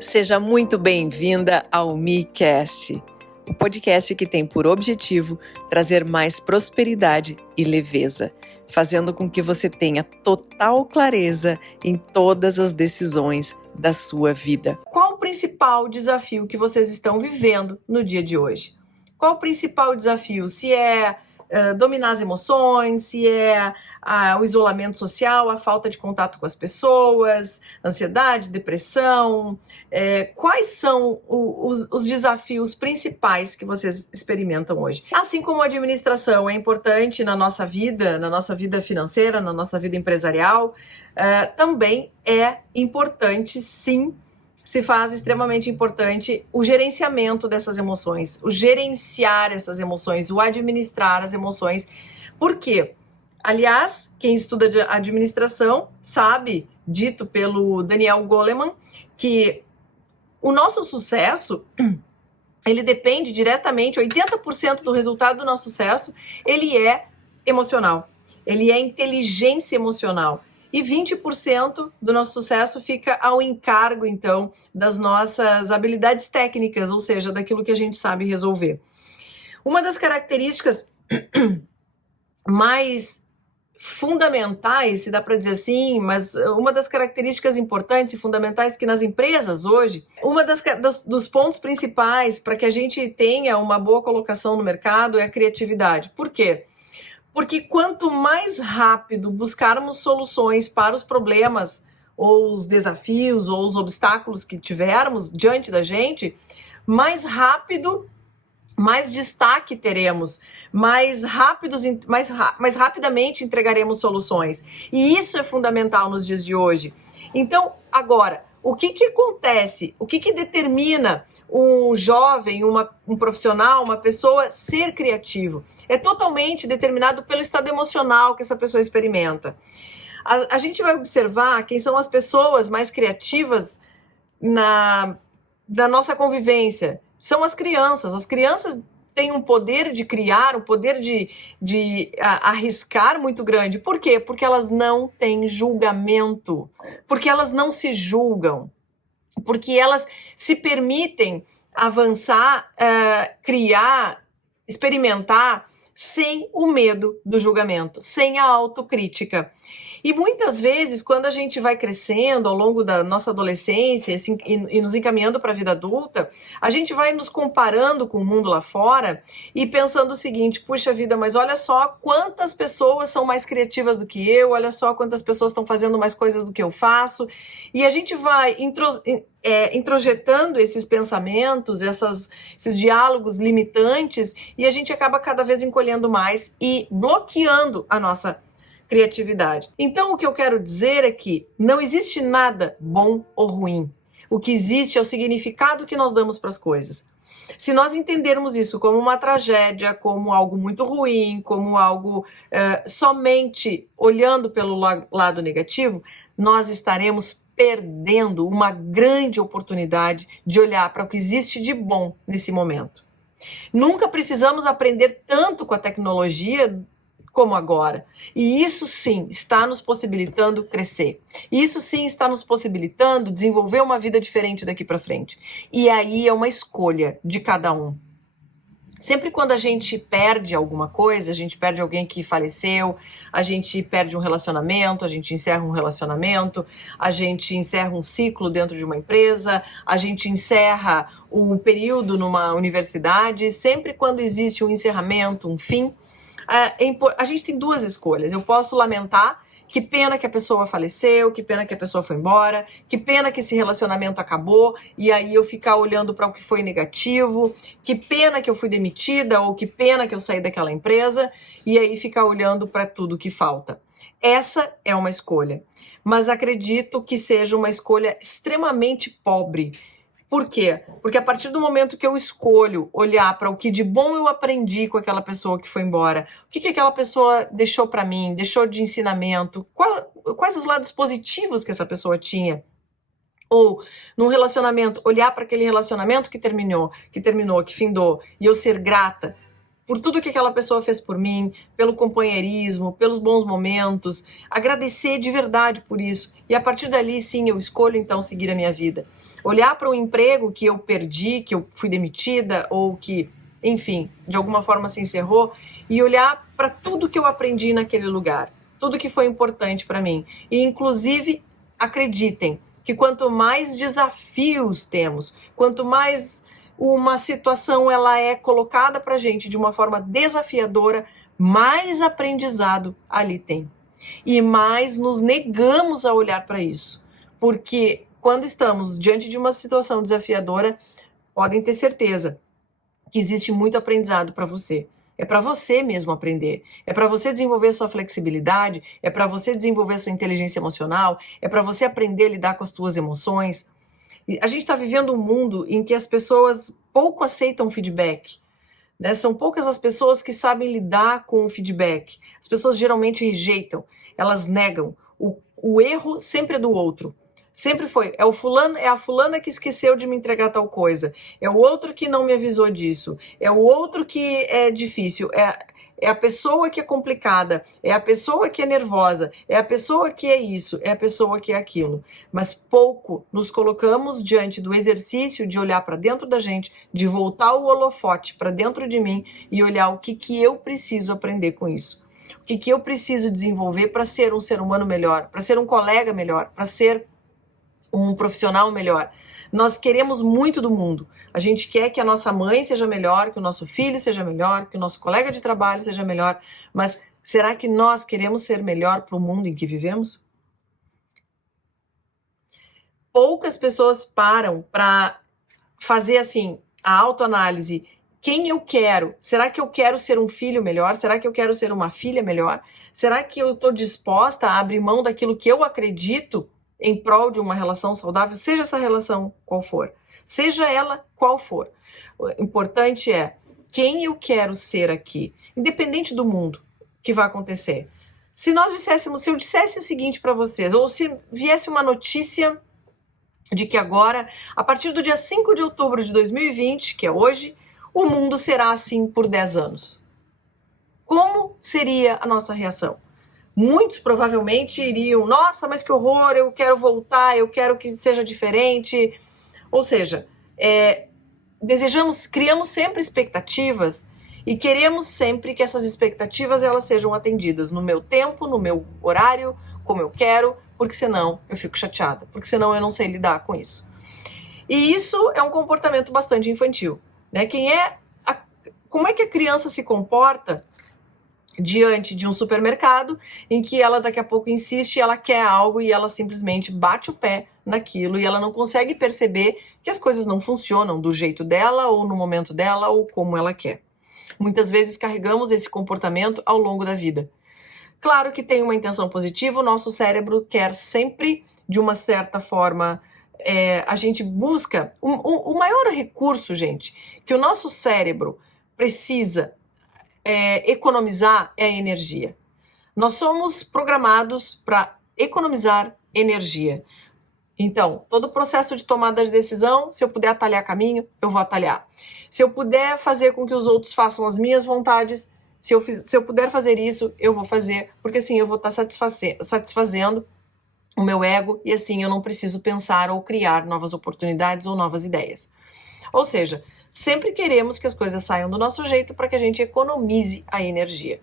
Seja muito bem-vinda ao MeCast, o podcast que tem por objetivo trazer mais prosperidade e leveza, fazendo com que você tenha total clareza em todas as decisões da sua vida. Qual o principal desafio que vocês estão vivendo no dia de hoje? Qual o principal desafio? Se é dominar as emoções, se é o isolamento social, a falta de contato com as pessoas, ansiedade, depressão. Quais são os desafios principais que vocês experimentam hoje? Assim como a administração é importante na nossa vida financeira, na nossa vida empresarial, também é importante, sim, se faz extremamente importante o gerenciamento dessas emoções, o gerenciar essas emoções, o administrar as emoções. Por quê? Aliás, quem estuda administração sabe, dito pelo Daniel Goleman, que o nosso sucesso, ele depende diretamente, 80% do resultado do nosso sucesso, ele é emocional, ele é inteligência emocional. E 20% do nosso sucesso fica ao encargo, então, das nossas habilidades técnicas, ou seja, daquilo que a gente sabe resolver. Uma das características mais fundamentais, se dá para dizer assim, mas uma das características importantes e fundamentais que nas empresas hoje, dos pontos principais para que a gente tenha uma boa colocação no mercado é a criatividade. Por quê? Porque quanto mais rápido buscarmos soluções para os problemas, ou os desafios, ou os obstáculos que tivermos diante da gente, mais rápido, mais destaque teremos, mais rapidamente entregaremos soluções. E isso é fundamental nos dias de hoje. Então, agora, o que acontece? O que determina um jovem, um profissional, uma pessoa ser criativo? É totalmente determinado pelo estado emocional que essa pessoa experimenta. A gente vai observar quem são as pessoas mais criativas da nossa convivência. São as crianças. As crianças têm um poder de criar, um poder de arriscar muito grande. Por quê? Porque elas não têm julgamento, porque elas não se julgam, porque elas se permitem avançar, criar, experimentar sem o medo do julgamento, sem a autocrítica. E muitas vezes, quando a gente vai crescendo ao longo da nossa adolescência e nos encaminhando para a vida adulta, a gente vai nos comparando com o mundo lá fora e pensando o seguinte: puxa vida, mas olha só quantas pessoas são mais criativas do que eu, olha só quantas pessoas estão fazendo mais coisas do que eu faço. E a gente vai introjetando esses pensamentos, esses diálogos limitantes, e a gente acaba cada vez encolhendo mais e bloqueando a nossa criatividade. Então, o que eu quero dizer é que não existe nada bom ou ruim. O que existe é o significado que nós damos para as coisas. Se nós entendermos isso como uma tragédia, como algo muito ruim, como algo somente olhando pelo lado negativo, nós estaremos perdendo uma grande oportunidade de olhar para o que existe de bom nesse momento. Nunca precisamos aprender tanto com a tecnologia como agora. E isso sim está nos possibilitando crescer. Isso sim está nos possibilitando desenvolver uma vida diferente daqui para frente. E aí é uma escolha de cada um. Sempre quando a gente perde alguma coisa, a gente perde alguém que faleceu, a gente perde um relacionamento, a gente encerra um relacionamento, a gente encerra um ciclo dentro de uma empresa, a gente encerra um período numa universidade, sempre quando existe um encerramento, um fim, a gente tem duas escolhas. Eu posso lamentar, que pena que a pessoa faleceu, que pena que a pessoa foi embora, que pena que esse relacionamento acabou, e aí eu ficar olhando para o que foi negativo, que pena que eu fui demitida, ou que pena que eu saí daquela empresa, e aí ficar olhando para tudo que falta. Essa é uma escolha, mas acredito que seja uma escolha extremamente pobre. Por quê? Porque a partir do momento que eu escolho olhar para o que de bom eu aprendi com aquela pessoa que foi embora, o que aquela pessoa deixou para mim, deixou de ensinamento, quais os lados positivos que essa pessoa tinha, ou num relacionamento, olhar para aquele relacionamento que terminou, que findou, e eu ser grata por tudo que aquela pessoa fez por mim, pelo companheirismo, pelos bons momentos, agradecer de verdade por isso. E a partir dali, sim, eu escolho então seguir a minha vida. Olhar para um emprego que eu perdi, que eu fui demitida ou que, enfim, de alguma forma se encerrou, e olhar para tudo que eu aprendi naquele lugar, tudo que foi importante para mim. E, inclusive, acreditem que quanto mais desafios temos, quanto mais uma situação ela é colocada para a gente de uma forma desafiadora, mais aprendizado ali tem. E mais nos negamos a olhar para isso. Porque quando estamos diante de uma situação desafiadora, podem ter certeza que existe muito aprendizado para você. É para você mesmo aprender. É para você desenvolver sua flexibilidade, é para você desenvolver sua inteligência emocional, é para você aprender a lidar com as suas emoções. E a gente está vivendo um mundo em que as pessoas pouco aceitam feedback, né? São poucas as pessoas que sabem lidar com o feedback. As pessoas geralmente rejeitam, elas negam. O erro sempre é do outro. Sempre foi. É o fulano, é a fulana que esqueceu de me entregar tal coisa. É o outro que não me avisou disso. É o outro que é difícil. É a pessoa que é complicada. É a pessoa que é nervosa. É a pessoa que é isso. É a pessoa que é aquilo. Mas pouco nos colocamos diante do exercício de olhar para dentro da gente, de voltar o holofote para dentro de mim e olhar o que eu preciso aprender com isso. O que eu preciso desenvolver para ser um ser humano melhor, para ser um colega melhor, para ser um profissional melhor. Nós queremos muito do mundo. A gente quer que a nossa mãe seja melhor, que o nosso filho seja melhor, que o nosso colega de trabalho seja melhor. Mas será que nós queremos ser melhor para o mundo em que vivemos? Poucas pessoas param para fazer assim a autoanálise. Quem eu quero? Será que eu quero ser um filho melhor? Será que eu quero ser uma filha melhor? Será que eu estou disposta a abrir mão daquilo que eu acredito em prol de uma relação saudável, seja essa relação qual for, seja ela qual for. O importante é quem eu quero ser aqui, independente do mundo que vai acontecer. Se eu dissesse o seguinte para vocês, ou se viesse uma notícia de que agora, a partir do dia 5 de outubro de 2020, que é hoje, o mundo será assim por 10 anos. Como seria a nossa reação? Muitos provavelmente iriam, nossa, mas que horror, eu quero voltar, eu quero que seja diferente. Ou seja, criamos sempre expectativas e queremos sempre que essas expectativas elas sejam atendidas no meu tempo, no meu horário, como eu quero, porque senão eu fico chateada, porque senão eu não sei lidar com isso. E isso é um comportamento bastante infantil, né? Como é que a criança se comporta diante de um supermercado em que ela daqui a pouco insiste, ela quer algo e ela simplesmente bate o pé naquilo e ela não consegue perceber que as coisas não funcionam do jeito dela ou no momento dela ou como ela quer. Muitas vezes carregamos esse comportamento ao longo da vida. Claro que tem uma intenção positiva, o nosso cérebro quer sempre, de uma certa forma, a gente busca o maior recurso, gente, que o nosso cérebro precisa economizar é a energia. Nós somos programados para economizar energia. Então, todo o processo de tomada de decisão, se eu puder atalhar caminho, eu vou atalhar. Se eu puder fazer com que os outros façam as minhas vontades, se eu puder fazer isso, eu vou fazer, porque assim eu vou estar satisfazendo o meu ego e assim eu não preciso pensar ou criar novas oportunidades ou novas ideias. Ou seja, sempre queremos que as coisas saiam do nosso jeito para que a gente economize a energia.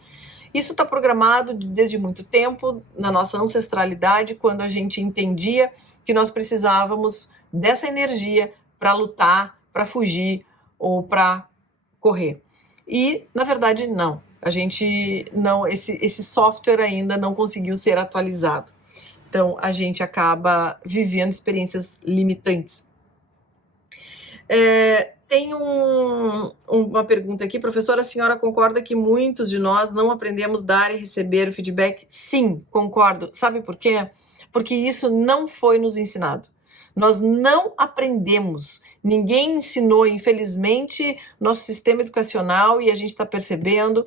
Isso está programado desde muito tempo, na nossa ancestralidade, quando a gente entendia que nós precisávamos dessa energia para lutar, para fugir ou para correr. E, na verdade, não. Esse software ainda não conseguiu ser atualizado. Então, a gente acaba vivendo experiências limitantes. Tem uma pergunta aqui, professora, a senhora concorda que muitos de nós não aprendemos a dar e receber feedback? Sim, concordo. Sabe por quê? Porque isso não foi nos ensinado. Nós não aprendemos. Ninguém ensinou, infelizmente, nosso sistema educacional, e a gente está percebendo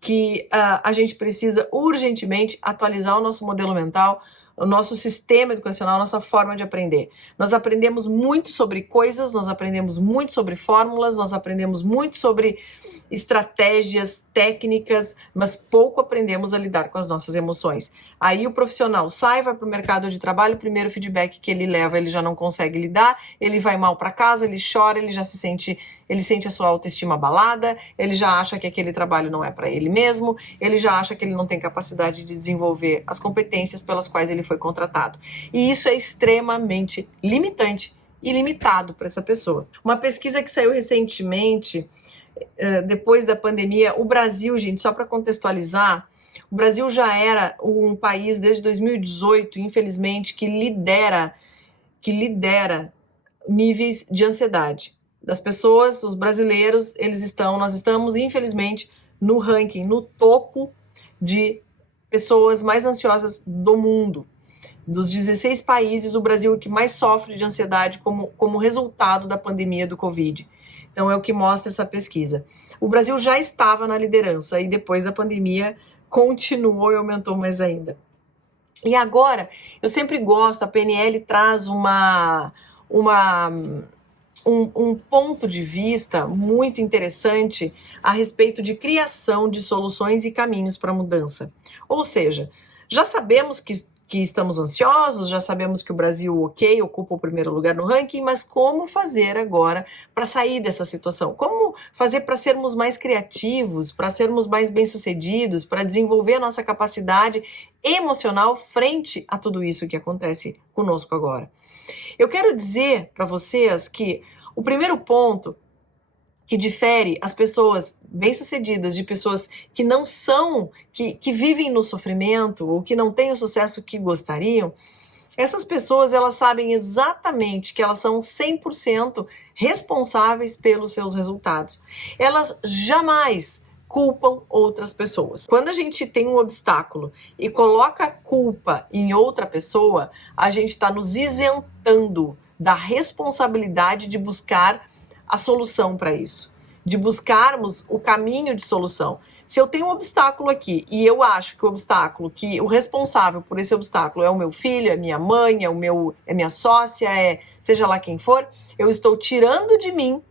que a gente precisa urgentemente atualizar o nosso modelo mental, o nosso sistema educacional, a nossa forma de aprender. Nós aprendemos muito sobre coisas, nós aprendemos muito sobre fórmulas, nós aprendemos muito sobre estratégias, técnicas, mas pouco aprendemos a lidar com as nossas emoções. Aí o profissional sai, vai para o mercado de trabalho, o primeiro feedback que ele leva, ele já não consegue lidar, ele vai mal para casa, ele chora, ele já se sente, ele sente a sua autoestima abalada, ele já acha que aquele trabalho não é para ele mesmo, ele já acha que ele não tem capacidade de desenvolver as competências pelas quais ele foi contratado. E isso é extremamente limitante e limitado para essa pessoa. Uma pesquisa que saiu recentemente, depois da pandemia, o Brasil, gente, só para contextualizar, o Brasil já era um país desde 2018, infelizmente, que lidera níveis de ansiedade das pessoas, os brasileiros, nós estamos, infelizmente, no ranking, no topo de pessoas mais ansiosas do mundo. Dos 16 países, o Brasil é o que mais sofre de ansiedade como resultado da pandemia do Covid. Então, é o que mostra essa pesquisa. O Brasil já estava na liderança e depois da pandemia continuou e aumentou mais ainda. E agora, eu sempre gosto, a PNL traz um ponto de vista muito interessante a respeito de criação de soluções e caminhos para a mudança. Ou seja, já sabemos que estamos ansiosos, já sabemos que o Brasil, ocupa o primeiro lugar no ranking, mas como fazer agora para sair dessa situação? Como fazer para sermos mais criativos, para sermos mais bem-sucedidos, para desenvolver a nossa capacidade emocional frente a tudo isso que acontece conosco agora? Eu quero dizer para vocês que o primeiro ponto que difere as pessoas bem-sucedidas de pessoas que não são, que vivem no sofrimento ou que não têm o sucesso que gostariam, essas pessoas, elas sabem exatamente que elas são 100% responsáveis pelos seus resultados. Elas jamais culpam outras pessoas. Quando a gente tem um obstáculo e coloca a culpa em outra pessoa, a gente está nos isentando da responsabilidade de buscar a solução para isso, de buscarmos o caminho de solução. Se eu tenho um obstáculo aqui e eu acho que o responsável por esse obstáculo é o meu filho, é minha mãe, é minha sócia, seja lá quem for, eu estou tirando de mim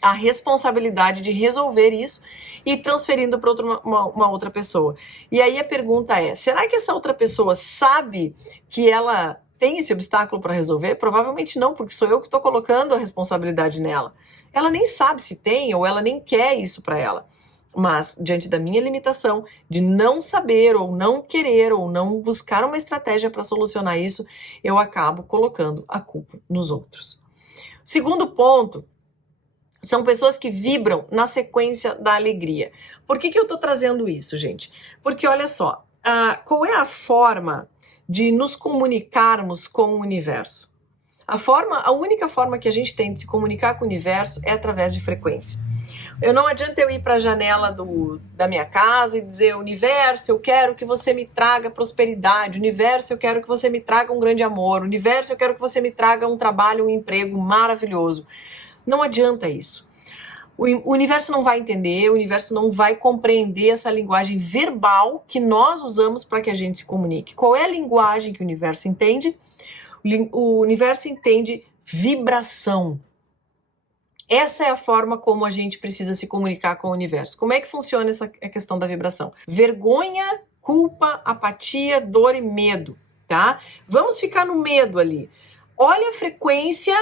a responsabilidade de resolver isso e transferindo para uma outra pessoa. E aí a pergunta é, será que essa outra pessoa sabe que ela tem esse obstáculo para resolver? Provavelmente não, porque sou eu que estou colocando a responsabilidade nela. Ela nem sabe se tem ou ela nem quer isso para ela. Mas, diante da minha limitação de não saber ou não querer ou não buscar uma estratégia para solucionar isso, eu acabo colocando a culpa nos outros. Segundo ponto, são pessoas que vibram na sequência da alegria. Por que eu estou trazendo isso, gente? Porque, olha só, qual é a forma de nos comunicarmos com o universo? A única forma que a gente tem de se comunicar com o universo é através de frequência. Não adianta eu ir para a janela da minha casa e dizer, universo, eu quero que você me traga prosperidade, universo, eu quero que você me traga um grande amor, universo, eu quero que você me traga um trabalho, um emprego maravilhoso. Não adianta isso. O universo não vai entender, o universo não vai compreender essa linguagem verbal que nós usamos para que a gente se comunique. Qual é a linguagem que o universo entende? O universo entende vibração. Essa é a forma como a gente precisa se comunicar com o universo. Como é que funciona essa questão da vibração? Vergonha, culpa, apatia, dor e medo, tá? Vamos ficar no medo ali. Olha a frequência.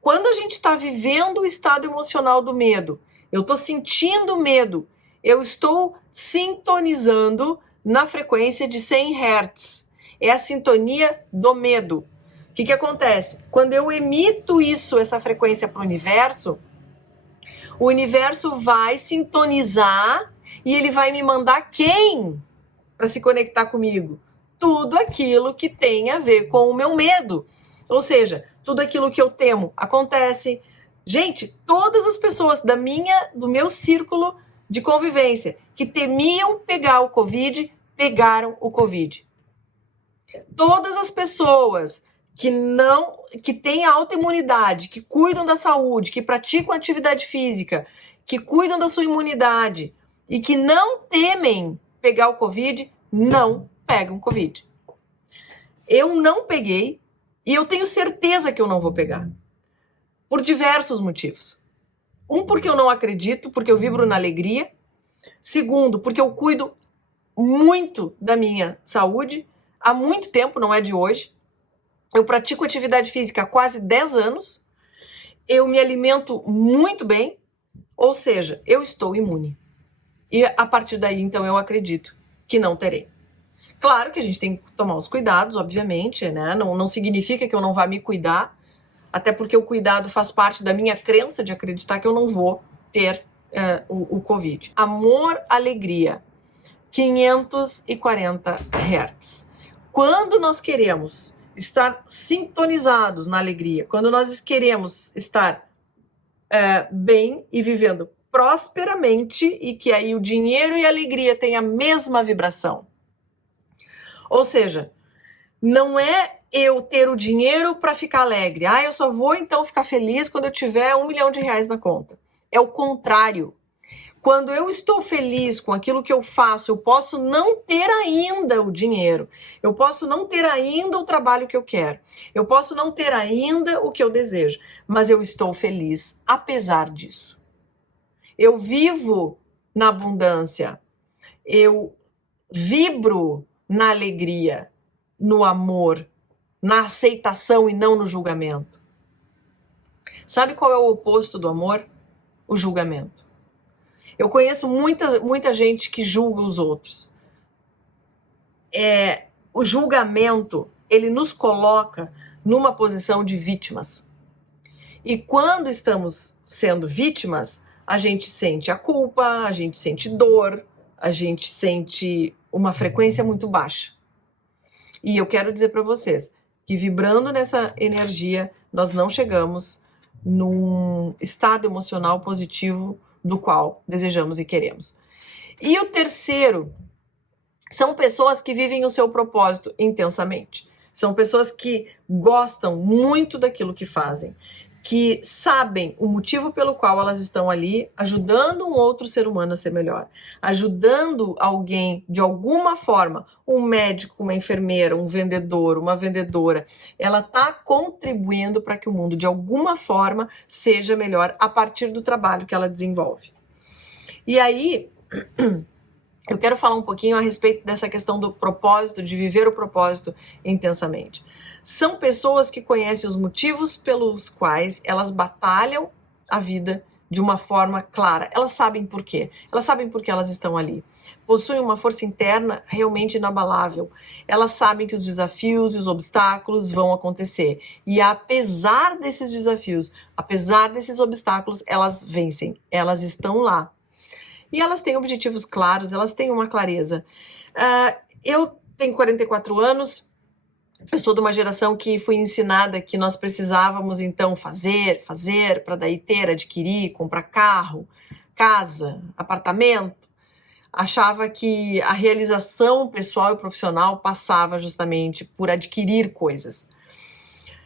Quando a gente está vivendo o estado emocional do medo, eu estou sentindo medo, eu estou sintonizando na frequência de 100 Hz. É a sintonia do medo. O que acontece? Quando eu emito essa frequência para o universo vai sintonizar e ele vai me mandar quem para se conectar comigo? Tudo aquilo que tem a ver com o meu medo. Ou seja, tudo aquilo que eu temo acontece. Gente, todas as pessoas do meu círculo de convivência que temiam pegar o Covid, pegaram o Covid. Todas as pessoas que têm autoimunidade, que cuidam da saúde, que praticam atividade física, que cuidam da sua imunidade e que não temem pegar o Covid, não pegam Covid. Eu não peguei e eu tenho certeza que eu não vou pegar. Por diversos motivos. porque eu não acredito, porque eu vibro na alegria. Segundo, porque eu cuido muito da minha saúde há muito tempo, não é de hoje. Eu pratico atividade física há quase 10 anos. Eu me alimento muito bem, ou seja, eu estou imune. E a partir daí, então, eu acredito que não terei. Claro que a gente tem que tomar os cuidados, obviamente, né? Não significa que eu não vá me cuidar, até porque o cuidado faz parte da minha crença de acreditar que eu não vou ter o Covid. Amor, alegria, 540 Hz. Quando nós queremos estar sintonizados na alegria, quando nós queremos estar bem e vivendo prosperamente, e que aí o dinheiro e a alegria têm a mesma vibração. Ou seja, não é eu ter o dinheiro para ficar alegre. Eu só vou então ficar feliz quando eu tiver R$1 milhão na conta. É o contrário. Quando eu estou feliz com aquilo que eu faço, eu posso não ter ainda o dinheiro, eu posso não ter ainda o trabalho que eu quero, eu posso não ter ainda o que eu desejo, mas eu estou feliz apesar disso. Eu vivo na abundância, eu vibro na alegria, no amor, na aceitação e não no julgamento. Sabe qual é o oposto do amor? O julgamento. Eu conheço muita gente que julga os outros. O julgamento, ele nos coloca numa posição de vítimas. E quando estamos sendo vítimas, a gente sente a culpa, a gente sente dor, a gente sente uma frequência muito baixa. E eu quero dizer para vocês que vibrando nessa energia, nós não chegamos num estado emocional positivo do qual desejamos e queremos. E o terceiro são pessoas que vivem o seu propósito intensamente. São pessoas que gostam muito daquilo que fazem, que sabem o motivo pelo qual elas estão ali, ajudando um outro ser humano a ser melhor, ajudando alguém de alguma forma, um médico, uma enfermeira, um vendedor, uma vendedora, ela está contribuindo para que o mundo de alguma forma seja melhor a partir do trabalho que ela desenvolve. E aí, eu quero falar um pouquinho a respeito dessa questão do propósito, de viver o propósito intensamente. São pessoas que conhecem os motivos pelos quais elas batalham a vida de uma forma clara. Elas sabem por quê. Elas sabem por que elas estão ali. Possuem uma força interna realmente inabalável. Elas sabem que os desafios e os obstáculos vão acontecer. E apesar desses desafios, apesar desses obstáculos, elas vencem. Elas estão lá. E elas têm objetivos claros, elas têm uma clareza. Eu tenho 44 anos, eu sou de uma geração que fui ensinada que nós precisávamos, então, fazer, para daí ter, adquirir, comprar carro, casa, apartamento. Achava que a realização pessoal e profissional passava justamente por adquirir coisas.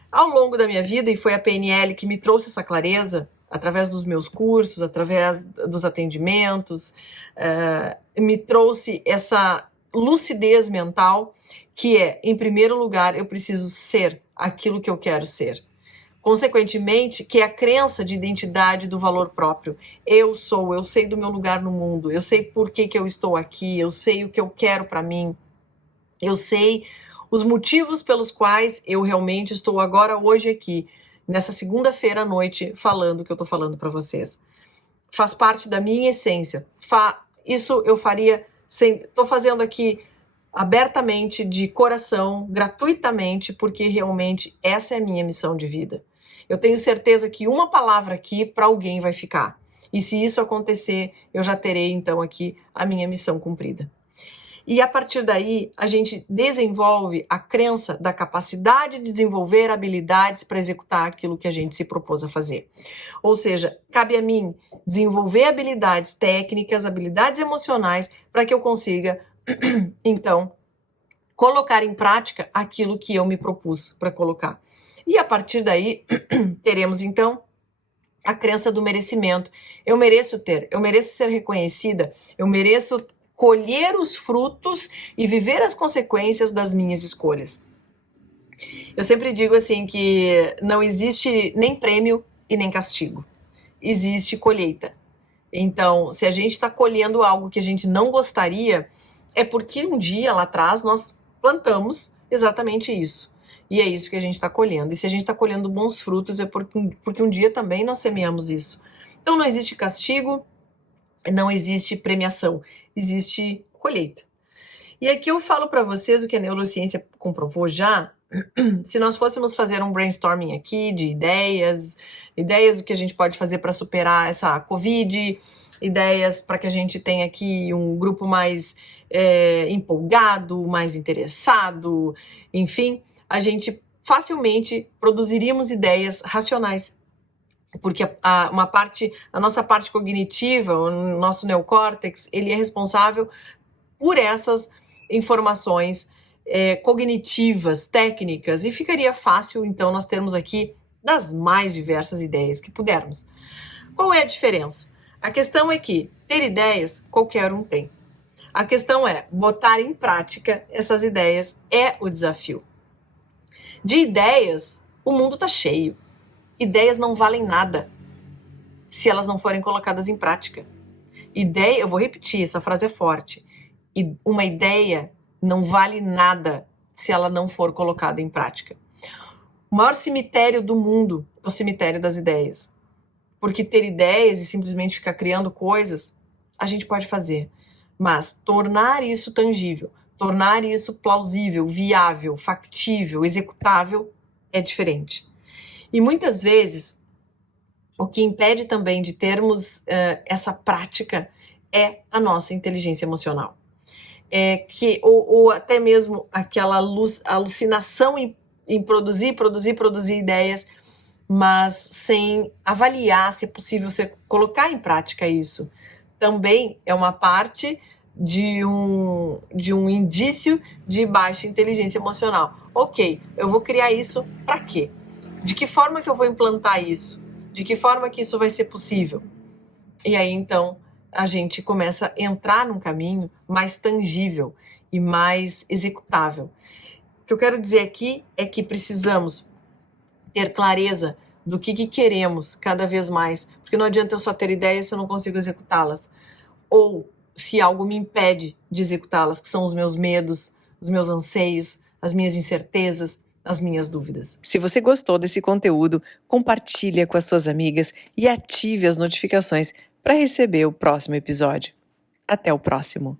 Ao longo da minha vida, e foi a PNL que me trouxe essa clareza, através dos meus cursos, através dos atendimentos, me trouxe essa lucidez mental, que é, em primeiro lugar, eu preciso ser aquilo que eu quero ser. Consequentemente, que é a crença de identidade do valor próprio. Eu sei do meu lugar no mundo, eu sei por que eu estou aqui, eu sei o que eu quero para mim, eu sei os motivos pelos quais eu realmente estou agora, hoje aqui, nessa segunda-feira à noite, falando o que eu estou falando para vocês. Faz parte da minha essência. Isso eu faria, estou fazendo aqui abertamente, de coração, gratuitamente, porque realmente essa é a minha missão de vida. Eu tenho certeza que uma palavra aqui para alguém vai ficar. E se isso acontecer, eu já terei então aqui a minha missão cumprida. E a partir daí, a gente desenvolve a crença da capacidade de desenvolver habilidades para executar aquilo que a gente se propôs a fazer. Ou seja, cabe a mim desenvolver habilidades técnicas, habilidades emocionais, para que eu consiga, então, colocar em prática aquilo que eu me propus para colocar. E a partir daí, teremos, então, a crença do merecimento. Eu mereço ter, eu mereço ser reconhecida, eu mereço colher os frutos e viver as consequências das minhas escolhas. Eu sempre digo assim que não existe nem prêmio e nem castigo. existe colheita. Então, se a gente está colhendo algo que a gente não gostaria, é porque um dia lá atrás nós plantamos exatamente isso. E é isso que a gente está colhendo. E se a gente está colhendo bons frutos, é porque um dia também nós semeamos isso. Então não existe castigo, não existe premiação, existe colheita. E aqui eu falo para vocês o que a neurociência comprovou já. Se nós fôssemos fazer um brainstorming aqui de ideias do que a gente pode fazer para superar essa Covid, ideias para que a gente tenha aqui um grupo mais empolgado, mais interessado, enfim, a gente facilmente produziríamos ideias racionais. Porque a nossa parte cognitiva, o nosso neocórtex, ele é responsável por essas informações cognitivas, técnicas, e ficaria fácil, então, nós termos aqui das mais diversas ideias que pudermos. Qual é a diferença? A questão é que ter ideias, qualquer um tem. A questão é botar em prática essas ideias é o desafio. De ideias, o mundo está cheio. Ideias não valem nada se elas não forem colocadas em prática. Eu vou repetir, essa frase é forte. Uma ideia não vale nada se ela não for colocada em prática. O maior cemitério do mundo é o cemitério das ideias. Porque ter ideias e simplesmente ficar criando coisas, a gente pode fazer. Mas tornar isso tangível, tornar isso plausível, viável, factível, executável, é diferente. E muitas vezes, o que impede também de termos essa prática é a nossa inteligência emocional. Ou até mesmo aquela alucinação em produzir ideias, mas sem avaliar se é possível você colocar em prática isso. Também é uma parte de um indício de baixa inteligência emocional. Ok, eu vou criar isso para quê? De que forma que eu vou implantar isso? De que forma que isso vai ser possível? E aí, então, a gente começa a entrar num caminho mais tangível e mais executável. O que eu quero dizer aqui é que precisamos ter clareza do que queremos cada vez mais, porque não adianta eu só ter ideias se eu não consigo executá-las. Ou se algo me impede de executá-las, que são os meus medos, os meus anseios, as minhas incertezas, as minhas dúvidas. Se você gostou desse conteúdo, compartilha com as suas amigas e ative as notificações para receber o próximo episódio. Até o próximo!